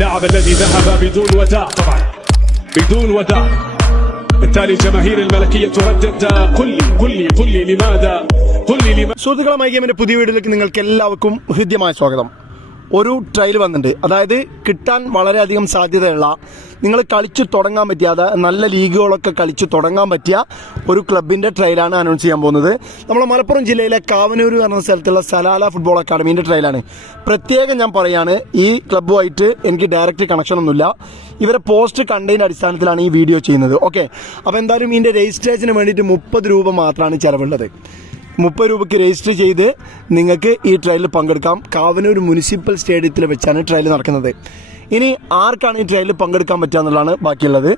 اللاعب الذي ذهب بدون وداع طبعا بدون وداع بالتالي جماهير الملكية تردد قل لي قل لي قل لي لماذا قل لي لماذا സുഹൃത്തുക്കളെ മൈ ഗെയിമിന്റെ പുതിയ വീഡിയോയിലേക്ക് നിങ്ങൾക്ക് എല്ലാവർക്കും ഹൃദ്യമായ സ്വാഗതം ഒരു ട്രയൽ വന്നിട്ടുണ്ട്. അതായത് കിട്ടാൻ വളരെയധികം സാധ്യതയുള്ള നിങ്ങൾ കളിച്ച് തുടങ്ങാൻ പറ്റിയാതെ നല്ല ലീഗുകളൊക്കെ കളിച്ച് തുടങ്ങാൻ പറ്റിയ ഒരു ക്ലബിന്റെ ട്രയലാണ് അനൗൺസ് ചെയ്യാൻ പോകുന്നത്. നമ്മൾ മലപ്പുറം ജില്ലയിലെ കാവനൂർ എന്ന സ്ഥലത്തുള്ള സലാല ഫുട്ബോൾ അക്കാഡമീന്റെ ട്രയലാണ് പ്രത്യേകം ഞാൻ പറയാണ് ഈ ക്ലബ്ബുമായിട്ട് എനിക്ക് ഡയറക്റ്റ് കണക്ഷനൊന്നുമില്ല ഇവരെ പോസ്റ്റ് കണ്ടതിന്റെ അടിസ്ഥാനത്തിലാണ് ഈ വീഡിയോ ചെയ്യുന്നത്. ഓക്കെ അപ്പോൾ എന്തായാലും ഇതിന്റെ രജിസ്ട്രേഷന് വേണ്ടിയിട്ട് മുപ്പത് രൂപ മാത്രമാണ് ചിലവുള്ളത്. മുപ്പത് രൂപയ്ക്ക് രജിസ്റ്റർ ചെയ്ത് നിങ്ങൾക്ക് ഈ ട്രയലിൽ പങ്കെടുക്കാം. കാവനൂർ മുനിസിപ്പൽ സ്റ്റേഡിയത്തിൽ വെച്ചാണ് ട്രയൽ നടക്കുന്നത്. ഇനി ആർക്കാണ് ഈ ട്രയലിൽ പങ്കെടുക്കാൻ പറ്റുക എന്നുള്ളതാണ് ബാക്കിയുള്ളത്.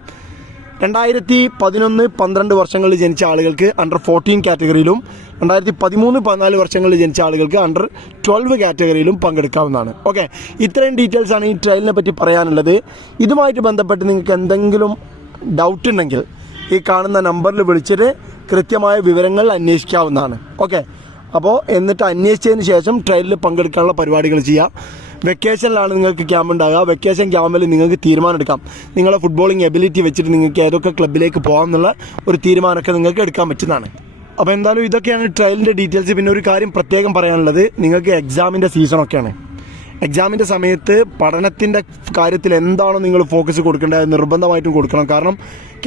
രണ്ടായിരത്തി പതിനൊന്ന് പന്ത്രണ്ട് വർഷങ്ങളിൽ ജനിച്ച ആളുകൾക്ക് അണ്ടർ ഫോർട്ടീൻ കാറ്റഗറിയിലും രണ്ടായിരത്തി പതിമൂന്ന് പതിനാല് വർഷങ്ങളിൽ ജനിച്ച ആളുകൾക്ക് അണ്ടർ ട്വൽവ് കാറ്റഗറിയിലും പങ്കെടുക്കാവുന്നതാണ്. ഓക്കെ ഇത്രയും ഡീറ്റെയിൽസ് ആണ് ഈ ട്രയലിനെ പറ്റി പറയാനുള്ളത്. ഇതുമായിട്ട് ബന്ധപ്പെട്ട് നിങ്ങൾക്ക് എന്തെങ്കിലും ഡൗട്ട് ഉണ്ടെങ്കിൽ ഈ കാണുന്ന നമ്പറിൽ വിളിച്ചിട്ട് കൃത്യമായ വിവരങ്ങൾ അന്വേഷിക്കാവുന്നതാണ്. ഓക്കെ അപ്പോൾ എന്നിട്ട് അന്വേഷിച്ചതിന് ശേഷം ട്രയലിൽ പങ്കെടുക്കാനുള്ള പരിപാടികൾ ചെയ്യാം. വെക്കേഷനിലാണ് നിങ്ങൾക്ക് ക്യാമ്പ് ഉണ്ടാകുക വെക്കേഷൻ ക്യാമ്പിൽ നിങ്ങൾക്ക് തീരുമാനമെടുക്കാം നിങ്ങളെ ഫുട്ബോളിംഗ് എബിലിറ്റി വെച്ചിട്ട് നിങ്ങൾക്ക് ഏതൊക്കെ ക്ലബിലേക്ക് പോകാം എന്നുള്ള ഒരു തീരുമാനമൊക്കെ നിങ്ങൾക്ക് എടുക്കാൻ പറ്റുന്നതാണ്. അപ്പോൾ എന്തായാലും ഇതൊക്കെയാണ് ട്രയലിന്റെ ഡീറ്റെയിൽസ് പിന്നെ ഒരു കാര്യം പ്രത്യേകം പറയാനുള്ളത്. നിങ്ങൾക്ക് എക്സാമിന്റെ സീസണൊക്കെയാണ് എക്സാമിന്റെ സമയത്ത് പഠനത്തിന്റെ കാര്യത്തിൽ എന്താണോ നിങ്ങൾ ഫോക്കസ് കൊടുക്കേണ്ടത് നിർബന്ധമായിട്ടും കൊടുക്കണം. കാരണം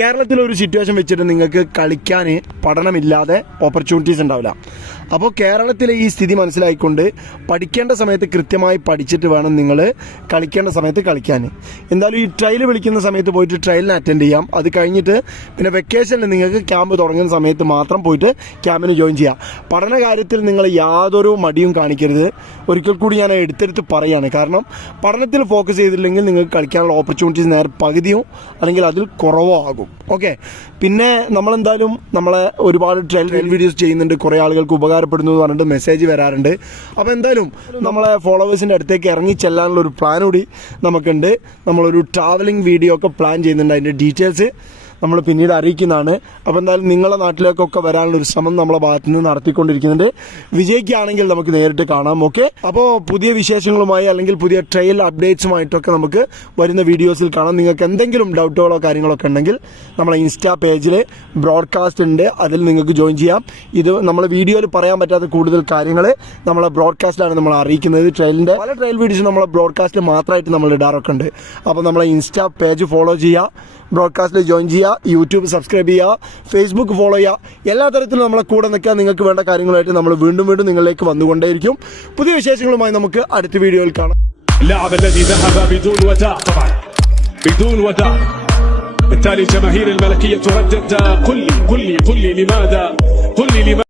കേരളത്തിലൊരു സിറ്റുവേഷൻ വെച്ചിട്ട് നിങ്ങൾക്ക് കളിക്കാൻ പഠനമില്ലാതെ ഓപ്പർച്യൂണിറ്റീസ് ഉണ്ടാവില്ല. അപ്പോൾ കേരളത്തിലെ ഈ സ്ഥിതി മനസ്സിലായിക്കൊണ്ട് പഠിക്കേണ്ട സമയത്ത് കൃത്യമായി പഠിച്ചിട്ട് വേണം നിങ്ങൾ കളിക്കേണ്ട സമയത്ത് കളിക്കാൻ. എന്തായാലും ഈ ട്രയൽ വിളിക്കുന്ന സമയത്ത് പോയിട്ട് ട്രയലിന് അറ്റൻഡ് ചെയ്യാം. അത് കഴിഞ്ഞിട്ട് പിന്നെ വെക്കേഷനിൽ നിങ്ങൾക്ക് ക്യാമ്പ് തുടങ്ങുന്ന സമയത്ത് മാത്രം പോയിട്ട് ക്യാമ്പിന് ജോയിൻ ചെയ്യാം. പഠന കാര്യത്തിൽ നിങ്ങൾ യാതൊരു മടിയും കാണിക്കരുത്. ഒരിക്കൽ കൂടി ഞാൻ എടുത്തെടുത്ത് പറയുകയാണ് കാരണം പഠനത്തിൽ ഫോക്കസ് ചെയ്തില്ലെങ്കിൽ നിങ്ങൾക്ക് കളിക്കാനുള്ള ഓപ്പർച്യൂണിറ്റീസ് നേരെ പകുതിയോ അല്ലെങ്കിൽ അതിൽ കുറവോ ആകും. ഓക്കെ പിന്നെ നമ്മളെന്തായാലും നമ്മളെ ഒരുപാട് ട്രയൽ വീഡിയോസ് ചെയ്യുന്നുണ്ട്. കുറേ ആളുകൾക്ക് ഉപകാരപ്പെടുന്നു എന്ന് പറഞ്ഞിട്ട് മെസ്സേജ് വരാറുണ്ട്. അപ്പോൾ എന്തായാലും നമ്മളെ ഫോളോവേഴ്സിന്റെ അടുത്തേക്ക് ഇറങ്ങി ചെല്ലാനുള്ള ഒരു പ്ലാൻ കൂടി നമുക്കുണ്ട്. നമ്മളൊരു ട്രാവലിംഗ് വീഡിയോ ഒക്കെ പ്ലാൻ ചെയ്യുന്നുണ്ട് അതിന്റെ ഡീറ്റെയിൽസ് നമ്മൾ പിന്നീട് അറിയിക്കുന്നതാണ്. അപ്പോൾ എന്തായാലും നിങ്ങളുടെ നാട്ടിലേക്കൊക്കെ വരാനുള്ള ഒരു ശ്രമം നമ്മളെ ഭാഗത്തു നിന്ന് നടത്തിക്കൊണ്ടിരിക്കുന്നുണ്ട്. വിജയിക്കുകയാണെങ്കിൽ നമുക്ക് നേരിട്ട് കാണാം ഓക്കെ? അപ്പോൾ പുതിയ വിശേഷങ്ങളുമായി അല്ലെങ്കിൽ പുതിയ ട്രെയിൽ അപ്ഡേറ്റ്സുമായിട്ടൊക്കെ നമുക്ക് വരുന്ന വീഡിയോസിൽ കാണാം. നിങ്ങൾക്ക് എന്തെങ്കിലും ഡൗട്ടുകളോ കാര്യങ്ങളൊക്കെ ഉണ്ടെങ്കിൽ നമ്മളെ ഇൻസ്റ്റാ പേജിൽ ബ്രോഡ്കാസ്റ്റ് ഉണ്ട്. അതിൽ നിങ്ങൾക്ക് ജോയിൻ ചെയ്യാം. ഇത് നമ്മൾ വീഡിയോയിൽ പറയാൻ പറ്റാത്ത കൂടുതൽ കാര്യങ്ങൾ നമ്മളെ ബ്രോഡ്കാസ്റ്റിലാണ് നമ്മൾ അറിയിക്കുന്നത്. ട്രെയിലിന്റെ പല ട്രെയിൽ വീഡിയോസ് നമ്മളെ ബ്രോഡ്കാസ്റ്റിൽ മാത്രമായിട്ട് നമ്മൾ ഇടാറൊക്കെ ഉണ്ട്. അപ്പോൾ നമ്മളെ ഇൻസ്റ്റാ പേജ് ഫോളോ ചെയ്യുക. ബ്രോഡ്കാസ്റ്റിൽ ജോയിൻ ചെയ്യുക. യൂട്യൂബ് സബ്സ്ക്രൈബ് ചെയ്യുക ഫേസ്ബുക്ക് ഫോളോ ചെയ്യുക എല്ലാ തരത്തിലും നമ്മളെ കൂടെ നിൽക്കാൻ നിങ്ങൾക്ക് വേണ്ട കാര്യങ്ങളായിട്ട് നമ്മൾ വീണ്ടും വീണ്ടും നിങ്ങളിലേക്ക് വന്നുകൊണ്ടേയിരിക്കും പുതിയ വിശേഷങ്ങളുമായി നമുക്ക് അടുത്ത വീഡിയോയിൽ കാണാം اللاعب الذي ذهب بدون وداع طبعا بدون وداع بالتالي جماهير الملكية تردد قل لي قل لي قل لي لماذا قل لي لماذا